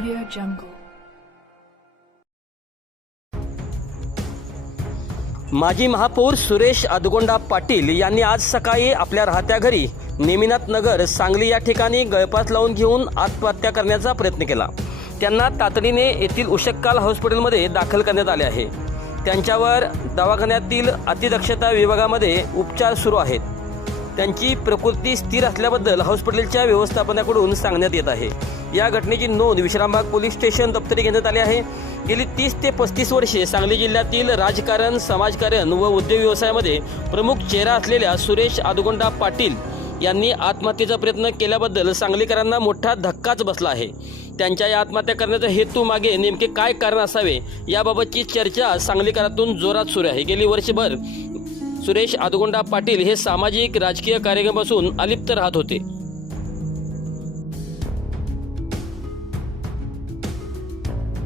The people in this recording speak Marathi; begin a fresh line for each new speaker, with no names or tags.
Audio Jungle. माजी महापौर सुरेश अदगोंडा पाटील यांनी आज सकाळी आपल्या राहत्या घरी नेमिनाथ नगर सांगली या ठिकाणी गळपास लावून घेऊन आत्महत्या करण्याचा प्रयत्न केला
त्यांना तातडीने येथील उशक्काल हॉस्पिटलमध्ये दाखल करण्यात आले आहे त्यांच्यावर दवाखान्यातील अतिदक्षता विभागामध्ये उपचार सुरू आहेत त्यांची प्रकृती स्थिर असल्याबद्दल हॉस्पिटलच्या व्यवस्थापनाकडून सांगण्यात येत आहे या घटनेची नोंद विश्रामबाग पोलीस स्टेशन दप्तरी घेण्यात आली आहे गेली तीस ते पस्तीस वर्षे सांगली जिल्ह्यातील राजकारण समाजकारण व उद्योग व्यवसायामध्ये प्रमुख चेहरा असलेल्या सुरेश आदगोंडा पाटील यांनी आत्महत्येचा प्रयत्न केल्याबद्दल सांगलीकरांना मोठा धक्काच बसला आहे त्यांच्या या आत्महत्या करण्याचा हेतू मागे नेमके काय कारण असावे याबाबतची चर्चा सांगलीकरातून जोरात सुरू आहे गेली वर्षभर सुरेश आदगोंडा पाटील हे सामाजिक राजकीय कार्यक्रमापासून अलिप्त राहत होते